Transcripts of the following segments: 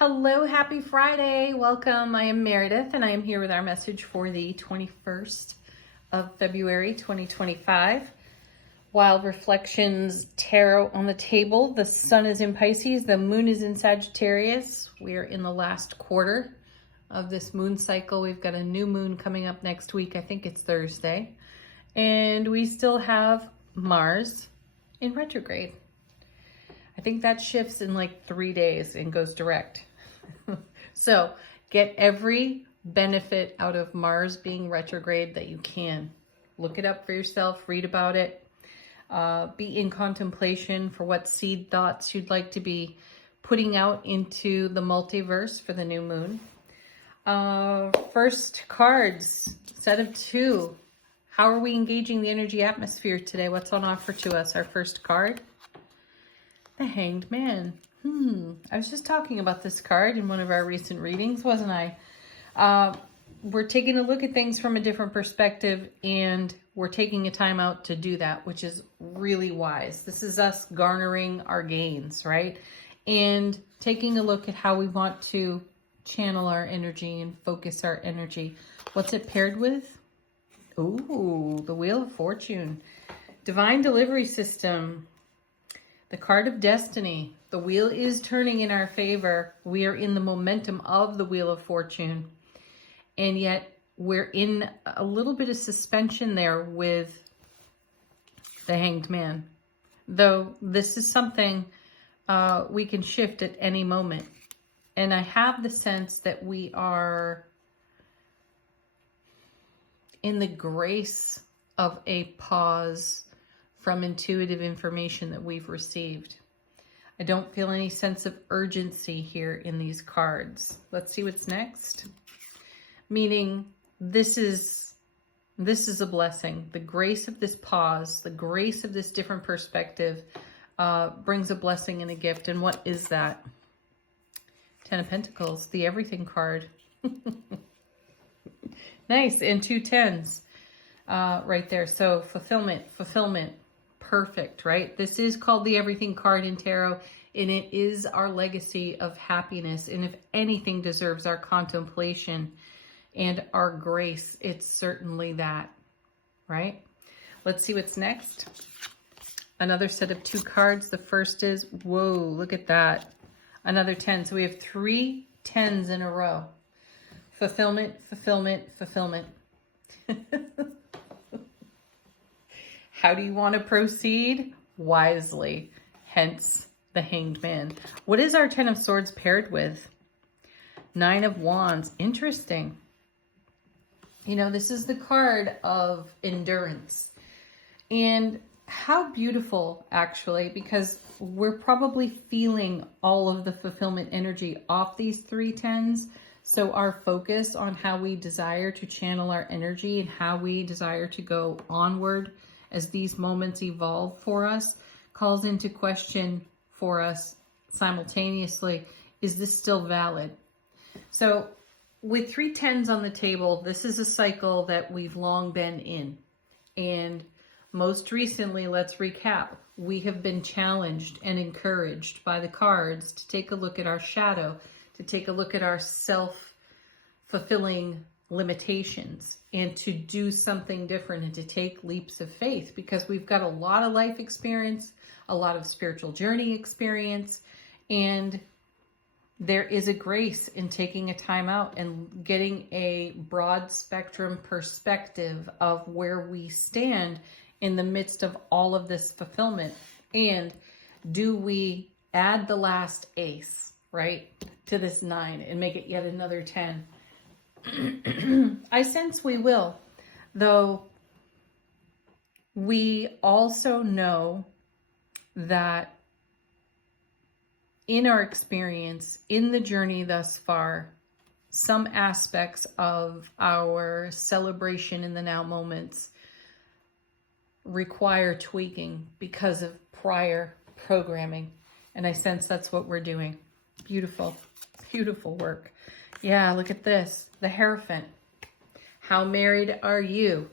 Hello, happy Friday. Welcome. I am Meredith and I am here with our message for the 21st of February 2025. Wild Reflections Tarot on the table. The sun is in Pisces, the moon is in Sagittarius. We are in the last quarter of this moon cycle. We've got a new moon coming up next week. I think it's Thursday. And we still have Mars in retrograde. I think that shifts in like 3 days and goes direct. So get every benefit out of Mars being retrograde that you can. Look it up for yourself, read about it, be in contemplation for what seed thoughts you'd like to be putting out into the multiverse for the new moon. First cards, set of 2. How are we engaging the energy atmosphere today? What's on offer to us? Our first card. The Hanged Man. I was just talking about this card in one of our recent readings, wasn't I? We're taking a look at things from a different perspective, and we're taking a time out to do that, which is really wise. This is us garnering our gains, right? And taking a look at how we want to channel our energy and focus our energy. What's it paired with? Ooh, the Wheel of Fortune. Divine Delivery System. The card of destiny. The wheel is turning in our favor. We are in the momentum of the Wheel of Fortune. And yet we're in a little bit of suspension there with the Hanged Man. Though this is something we can shift at any moment. And I have the sense that we are in the grace of a pause from intuitive information that we've received. I don't feel any sense of urgency here in these cards. Let's see what's next. Meaning this is a blessing. The grace of this pause, the grace of this different perspective brings a blessing and a gift. And what is that? 10 of Pentacles, the Everything card. Nice, and 2 10s right there. So fulfillment. Perfect, right? This is called the Everything card in tarot, and it is our legacy of happiness. And if anything deserves our contemplation and our grace, it's certainly that, right? Let's see what's next. Another set of 2 cards. The first is, whoa, look at that. Another 10. So we have 3 10s in a row. Fulfillment. How do you want to proceed? Wisely. Hence the Hanged Man. What is our 10 of Swords paired with? 9 of Wands. Interesting. You know, this is the card of endurance. And how beautiful, actually, because we're probably feeling all of the fulfillment energy off these 3 10s. So our focus on how we desire to channel our energy and how we desire to go onward as these moments evolve for us calls into question for us simultaneously, is this still valid? So with 3 10s on the table, this is a cycle that we've long been in. And most recently, let's recap, we have been challenged and encouraged by the cards to take a look at our shadow, to take a look at our self-fulfilling limitations and to do something different and to take leaps of faith, because we've got a lot of life experience, a lot of spiritual journey experience, and there is a grace in taking a time out and getting a broad spectrum perspective of where we stand in the midst of all of this fulfillment. And do we add the last ace, right, to this 9 and make it yet another 10? I sense we will, though we also know that in our experience, in the journey thus far, some aspects of our celebration in the now moments require tweaking because of prior programming. And I sense that's what we're doing. Beautiful, beautiful work. Yeah, look at this. The Hierophant. How married are you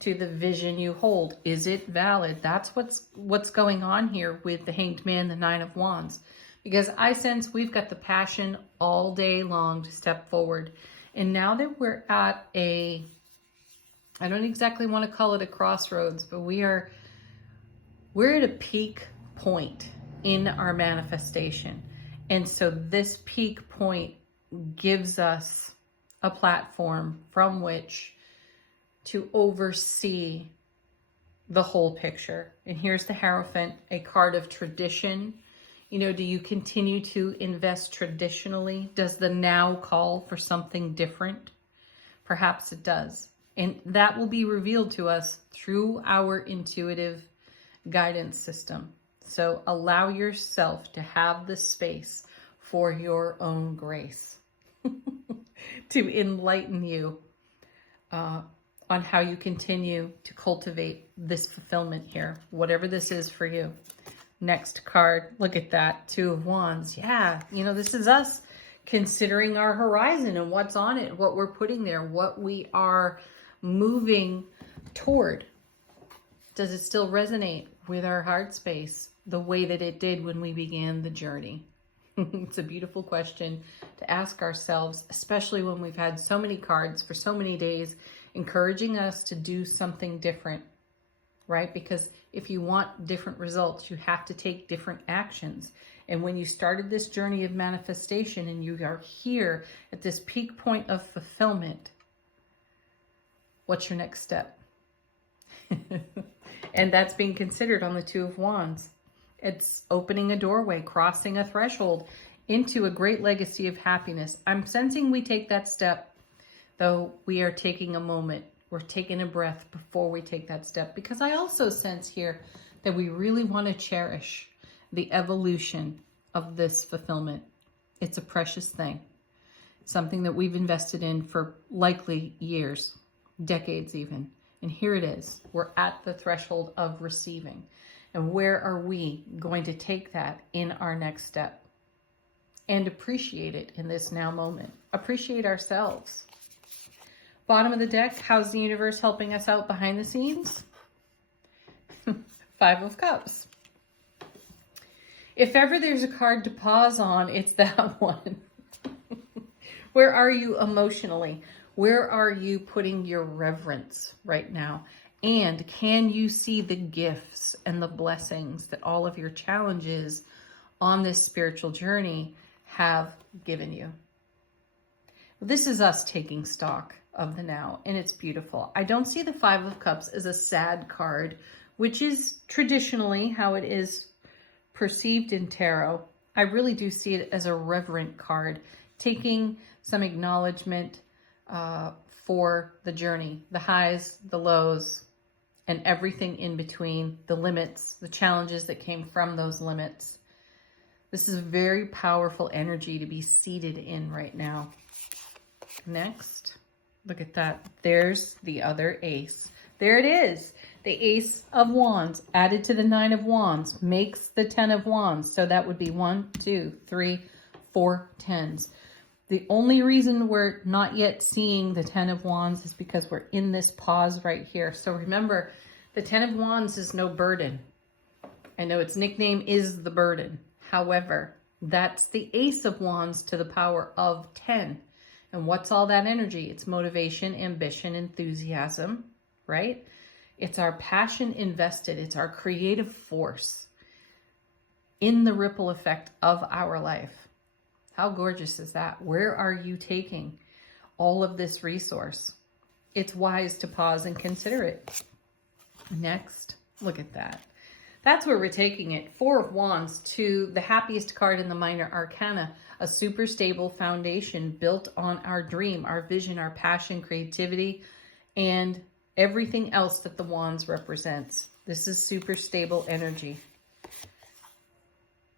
to the vision you hold? Is it valid? That's what's going on here with the Hanged Man, the 9 of Wands. because I sense we've got the passion all day long to step forward. And now that we're at I don't exactly want to call it a crossroads, but we're at a peak point in our manifestation. And so this peak point gives us a platform from which to oversee the whole picture. And here's the Hierophant, a card of tradition. You know, do you continue to invest traditionally? Does the now call for something different? Perhaps it does. And that will be revealed to us through our intuitive guidance system. So allow yourself to have the space for your own grace to enlighten you on how you continue to cultivate this fulfillment here, whatever this is for you. Next card, look at that, Two of Wands. Yeah, you know, this is us considering our horizon and what's on it, what we're putting there, what we are moving toward. Does it still resonate with our heart space the way that it did when we began the journey? It's a beautiful question to ask ourselves, especially when we've had so many cards for so many days encouraging us to do something different, right? Because if you want different results, you have to take different actions. And when you started this journey of manifestation and you are here at this peak point of fulfillment, what's your next step? And that's being considered on the Two of Wands. It's opening a doorway, crossing a threshold into a great legacy of happiness. I'm sensing we take that step, though we are taking a moment. We're taking a breath before we take that step, because I also sense here that we really want to cherish the evolution of this fulfillment. It's a precious thing, something that we've invested in for likely years, decades even. And here it is. We're at the threshold of receiving. And where are we going to take that in our next step? And appreciate it in this now moment. Appreciate ourselves. Bottom of the deck, how's the universe helping us out behind the scenes? Five of Cups. If ever there's a card to pause on, it's that one. Where are you emotionally? Where are you putting your reverence right now? And can you see the gifts and the blessings that all of your challenges on this spiritual journey have given you? This is us taking stock of the now, and it's beautiful. I don't see the Five of Cups as a sad card, which is traditionally how it is perceived in tarot. I really do see it as a reverent card, taking some acknowledgement for the journey, the highs, the lows, and everything in between, the limits, the challenges that came from those limits. This is a very powerful energy to be seated in right now. Next, look at that. There's the other ace. There it is. The Ace of Wands added to the Nine of Wands makes the 10 of Wands. So that would be 1, 2, 3, 4 tens. The only reason we're not yet seeing the 10 of Wands is because we're in this pause right here. So remember, the 10 of Wands is no burden. I know its nickname is the burden. However, that's the Ace of Wands to the power of 10. And what's all that energy? It's motivation, ambition, enthusiasm, right? It's our passion invested. It's our creative force in the ripple effect of our life. How gorgeous is that? Where are you taking all of this resource? It's wise to pause and consider it. Next, look at that. That's where we're taking it. Four of Wands to the happiest card in the minor arcana, a super stable foundation built on our dream, our vision, our passion, creativity, and everything else that the Wands represents. This is super stable energy.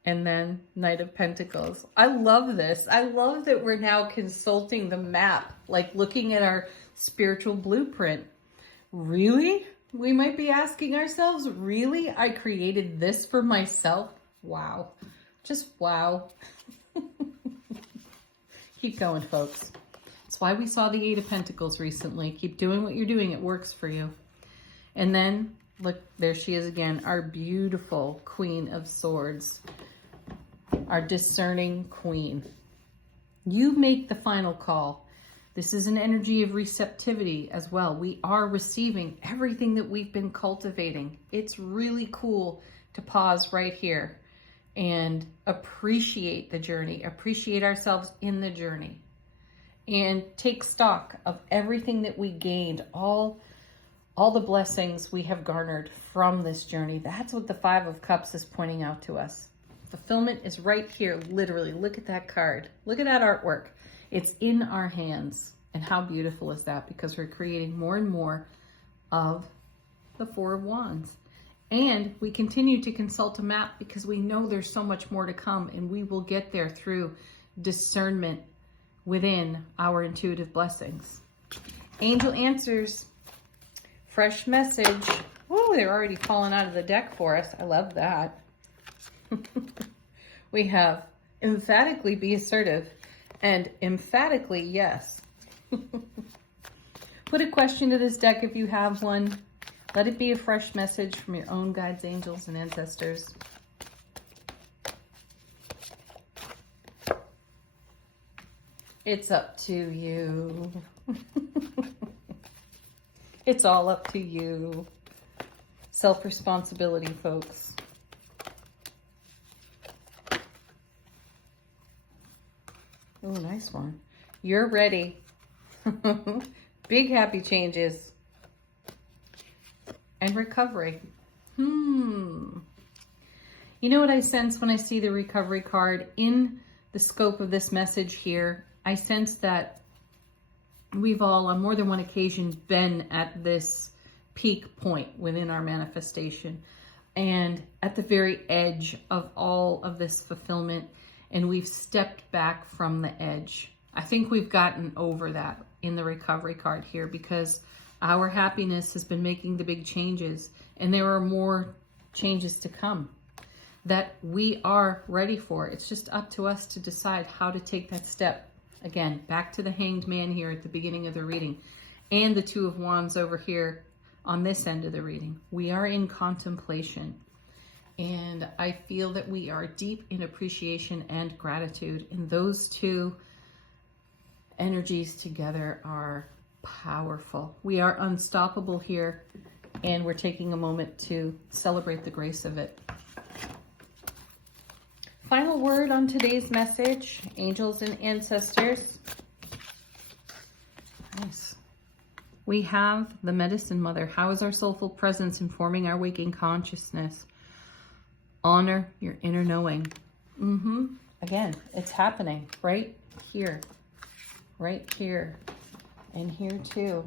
And then Knight of Pentacles. I love this. I love that we're now consulting the map, like looking at our spiritual blueprint. Really? We might be asking ourselves, really? I created this for myself? Wow. Just wow. Keep going, folks. That's why we saw the Eight of Pentacles recently. Keep doing what you're doing. It works for you. And then, look, there she is again, our beautiful Queen of Swords. our discerning queen. You make the final call. This is an energy of receptivity as well. We are receiving everything that we've been cultivating. It's really cool to pause right here and appreciate the journey, appreciate ourselves in the journey, and take stock of everything that we gained, all the blessings we have garnered from this journey. That's what the Five of Cups is pointing out to us. Fulfillment is right here, literally. Look at that card. Look at that artwork. It's in our hands. And how beautiful is that? Because we're creating more and more of the Four of Wands. And we continue to consult a map because we know there's so much more to come, and we will get there through discernment within our intuitive blessings. Angel answers. Fresh message. Whoa, they're already falling out of the deck for us. I love that. We have emphatically be assertive and emphatically yes. Put a question to this deck if you have one. Let it be a fresh message from your own guides, angels, and ancestors. It's up to you. It's all up to you. Self-responsibility, folks. Oh, nice one. You're ready. Big happy changes. And recovery. You know what I sense when I see the recovery card? In the scope of this message here, I sense that we've all, on more than one occasion, been at this peak point within our manifestation and at the very edge of all of this fulfillment, and we've stepped back from the edge. I think we've gotten over that in the recovery card here because our happiness has been making the big changes, and there are more changes to come that we are ready for. It's just up to us to decide how to take that step. Again, back to the Hanged Man here at the beginning of the reading, and the Two of Wands over here on this end of the reading. We are in contemplation, and I feel that we are deep in appreciation and gratitude, and those two energies together are powerful. We are unstoppable here, and we're taking a moment to celebrate the grace of it. Final word on today's message, angels and ancestors. Nice. We have the Medicine Mother. How is our soulful presence informing our waking consciousness? Honor your inner knowing. Again, it's happening right here, and here too.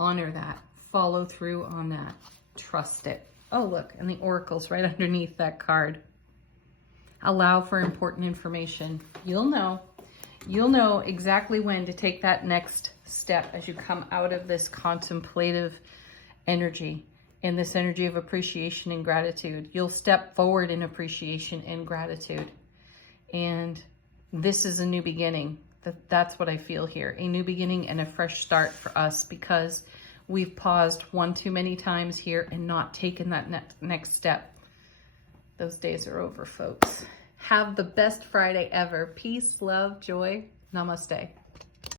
Honor that. Follow through on that. Trust it. Oh, look, and the oracle's right underneath that card. Allow for important information. You'll know exactly when to take that next step as you come out of this contemplative energy and this energy of appreciation and gratitude. You'll step forward in appreciation and gratitude. And this is a new beginning. That's what I feel here. A new beginning and a fresh start for us, because we've paused one too many times here and not taken that next step. Those days are over, folks. Have the best Friday ever. Peace, love, joy. Namaste.